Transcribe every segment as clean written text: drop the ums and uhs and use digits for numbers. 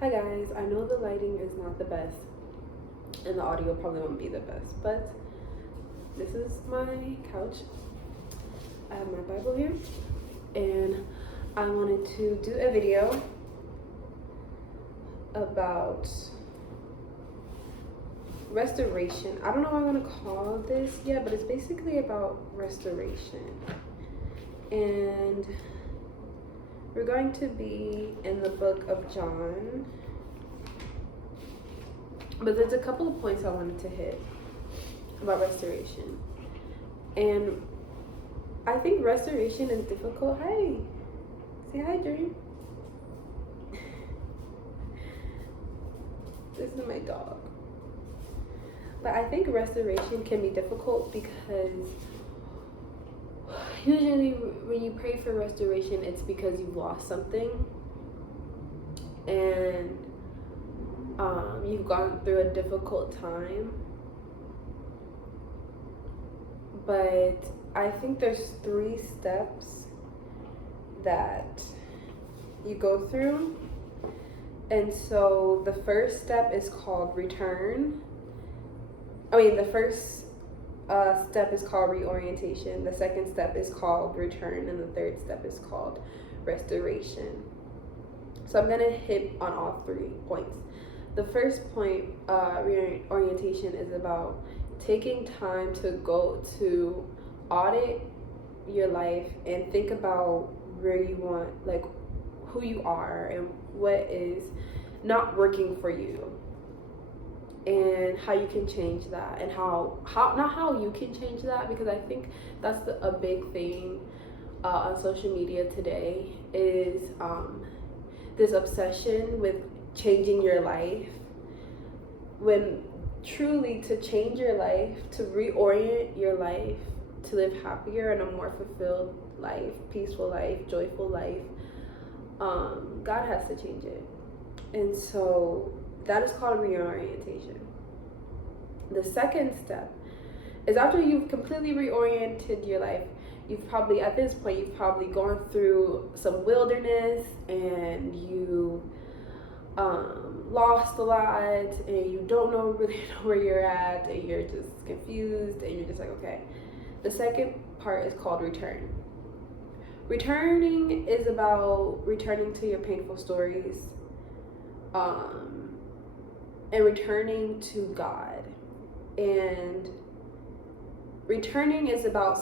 Hi guys, I know the lighting is not the best and the audio probably won't be the best, but this is my couch. I have my Bible here and I wanted to do a video about restoration. I don't know what I'm gonna call this yet, but it's basically about restoration. And we're going to be in the book of John. But there's a couple of points I wanted to hit about restoration. And I think restoration is difficult. Hi. Say hi, Dream. This is my dog. But I think restoration can be difficult because usually when you pray for restoration, it's because you've lost something. And you've gone through a difficult time. But I think there's 3 steps that you go through. And so the first step is called return. The first step is called reorientation. The second step is called return. And the third step is called restoration. So I'm going to hit on all 3 points. The first point, reorientation, is about taking time to go to audit your life and think about where you want, like who you are and what is not working for you and how you can change that, and how not how you can change that, because I think that's a big thing on social media today is this obsession with changing your life, when truly to change your life, to reorient your life, to live happier and a more fulfilled life, peaceful life, joyful life, God has to change it. And so that is called reorientation. The second step is after you've completely reoriented your life, at this point you've probably gone through some wilderness and you lost a lot and you don't really know where you're at and you're just confused and you're just like, okay. The second part is called return. Returning is about returning to your painful stories and returning to God. And returning is about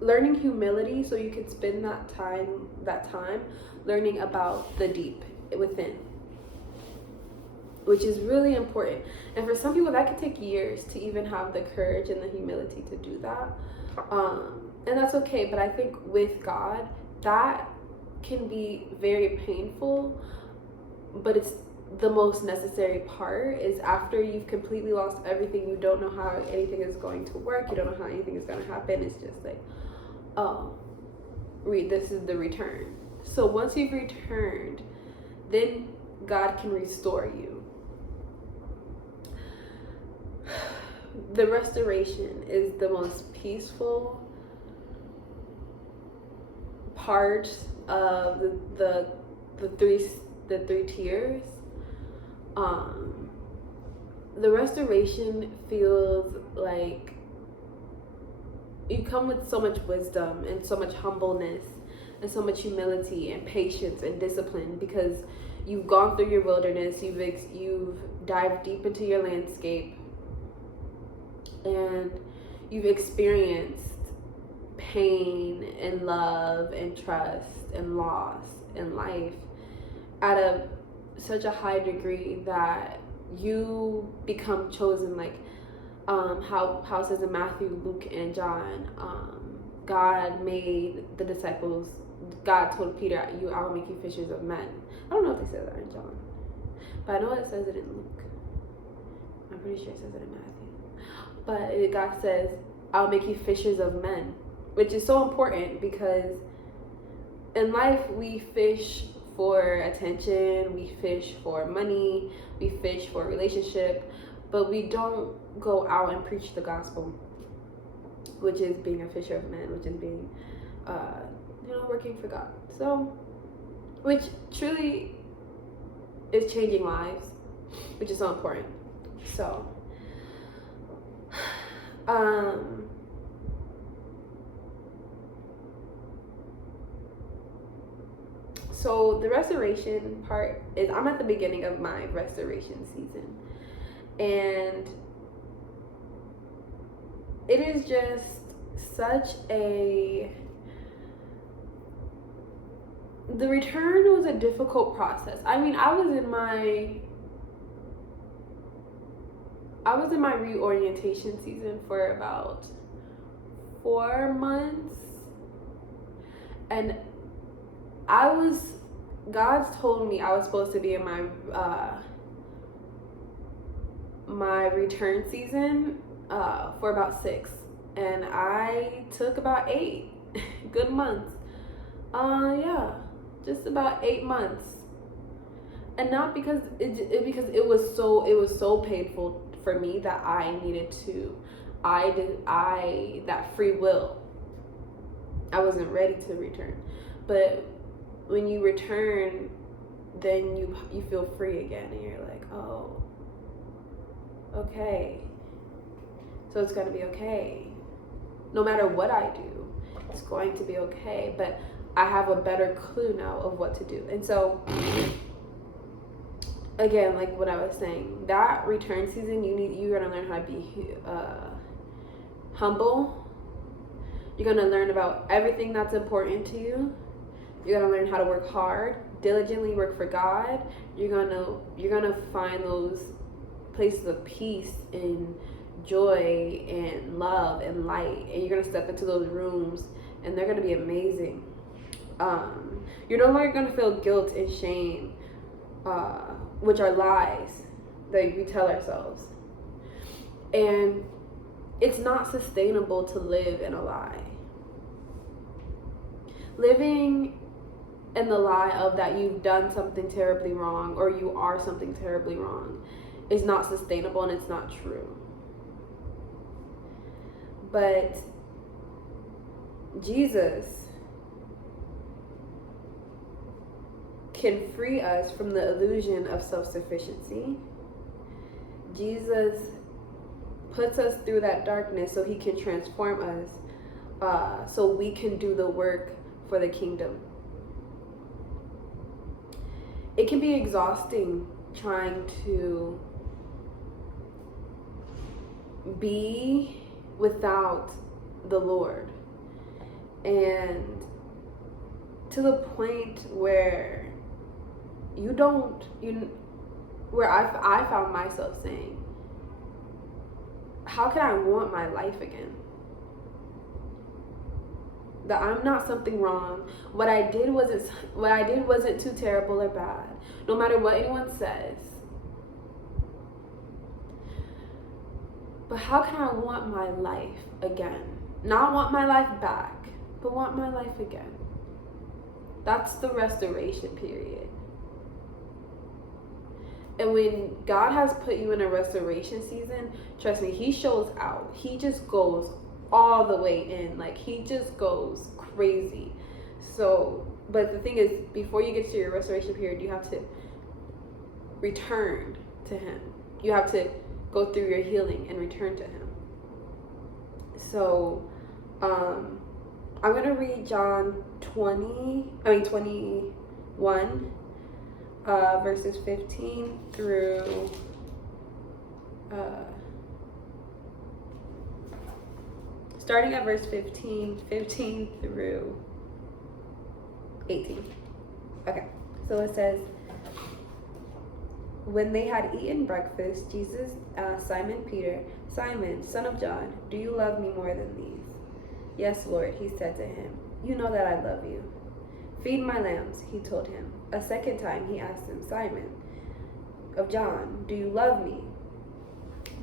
learning humility so you can spend that time learning about the deep within, which is really important. And for some people that could take years to even have the courage and the humility to do that, and that's okay. But I think with God that can be very painful, but it's the most necessary part. Is after you've completely lost everything, you don't know how anything is going to work, you don't know how anything is going to happen, it's just like, oh, this is the return. So once you've returned, then God can restore you. The restoration is the most peaceful part of the three tiers. The restoration feels like you come with so much wisdom and so much humbleness and so much humility and patience and discipline, because you've gone through your wilderness, you've dived deep into your landscape, and you've experienced pain and love and trust and loss in life at such a high degree that you become chosen, like how it says in Matthew, Luke, and John. God made the disciples. God told Peter, I will make you fishers of men. I don't know if they said that in John, but I know it says it in Luke. I'm pretty sure it says it in Matthew. But God says, I'll make you fishers of men, which is so important, because in life we fish for attention, we fish for money, we fish for a relationship, but we don't go out and preach the gospel, which is being a fisher of men, which is being working for God. So which truly is changing lives, which is so important. So, so the restoration part is, I'm at the beginning of my restoration season, and it is just such a, the return was a difficult process. I mean, I was in my reorientation season for about 4 months, and God's told me I was supposed to be in my my return season for about 6, and I took about 8 good months. Yeah, just about 8 months, and not because it was so painful for me that I needed to. That free will. I wasn't ready to return, but when you return, then you feel free again, and you're like, oh, okay, so it's gonna be okay. No matter what I do, it's going to be okay. But I have a better clue now of what to do. And so, again, like what I was saying, that return season, you're gonna learn how to be humble. You're gonna learn about everything that's important to you. You're gonna learn how to work hard, diligently work for God. You're gonna find those places of peace and joy and love and light, and you're gonna step into those rooms, and they're gonna be amazing. You're no longer gonna feel guilt and shame, which are lies that we tell ourselves, and it's not sustainable to live in a lie. Living in the lie of that you've done something terribly wrong or you are something terribly wrong is not sustainable, and it's not true. But Jesus can free us from the illusion of self-sufficiency. Jesus puts us through that darkness so he can transform us, so we can do the work for the kingdom. It can be exhausting trying to be without the Lord, and to the point where I found myself saying, how can I want my life again? That I'm not something wrong. What I did wasn't too terrible or bad, no matter what anyone says. But how can I want my life again? Not want my life back, but want my life again. That's the restoration period. And when God has put you in a restoration season, trust me, he shows out. He just goes all the way in. Like, he just goes crazy. So, but the thing is, before you get to your restoration period, you have to return to him. You have to go through your healing and return to him. So, I'm going to read John 21, verses 15 through starting at verse 15 through 18. Okay, so it says, when they had eaten breakfast, Jesus asked Simon Peter, "Simon, son of John, do you love me more than these?" "Yes, Lord," he said to him. "You know that I love you." "Feed my lambs," he told him. A second time he asked him, "Simon of John, do you love me?"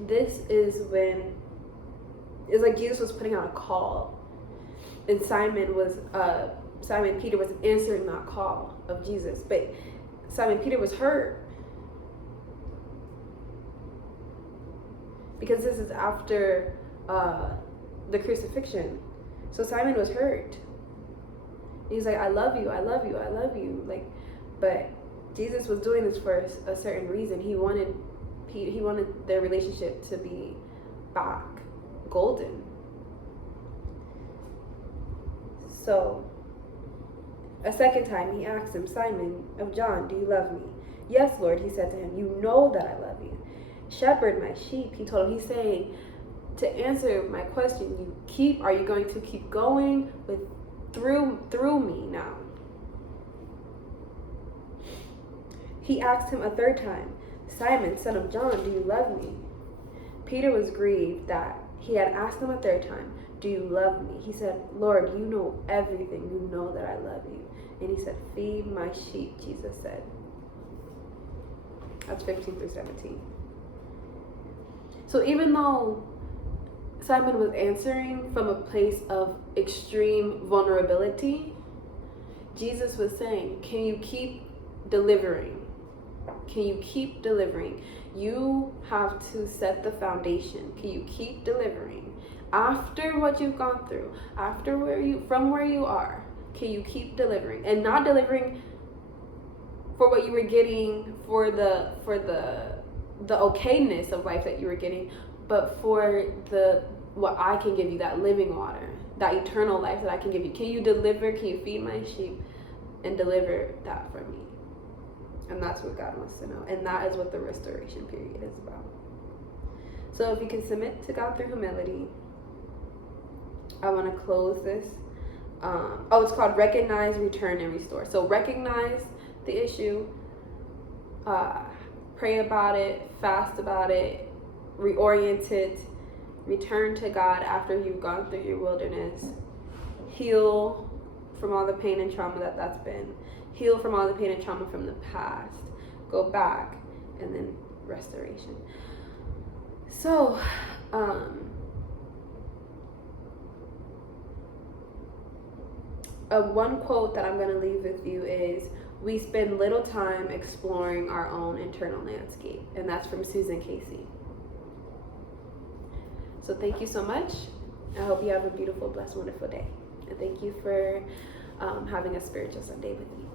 This is when it's like Jesus was putting out a call, and Simon Peter was answering that call of Jesus. But Simon Peter was hurt, because this is after the crucifixion. So Simon was hurt. He's like, I love you, I love you, I love you. Like, but Jesus was doing this for a certain reason. He wanted their relationship to be back, golden. So, a second time he asked him, Simon of John, do you love me? Yes, Lord, he said to him, you know that I love you. Shepherd my sheep, he told him. He's saying, to answer my question, are you going to keep going through me now? He asked him a third time, Simon, son of John, do you love me? Peter was grieved that he had asked him a third time, do you love me? He said, Lord, you know everything. You know that I love you. And he said, feed my sheep, Jesus said. That's 15 through 17. So even though Simon was answering from a place of extreme vulnerability, Jesus was saying, can you keep delivering? Can you keep delivering? You have to set the foundation. Can you keep delivering? After what you've gone through, from where you are, can you keep delivering? And not delivering for what you were getting, for the okayness of life that you were getting, but for what I can give you, that living water, that eternal life that I can give you. Can you deliver? Can you feed my sheep and deliver that for me? And that's what God wants to know. And that is what the restoration period is about. So if you can submit to God through humility, I want to close this. It's called Recognize, Return, and Restore. So recognize the issue, pray about it, fast about it, reorient it, return to God after you've gone through your wilderness, heal from all the pain and trauma that's been, heal from all the pain and trauma from the past, go back, and then restoration. So, one quote that I'm going to leave with you is, we spend little time exploring our own internal landscape. And that's from Susan Casey. So thank you so much. I hope you have a beautiful, blessed, wonderful day. And thank you for having a spiritual Sunday with me.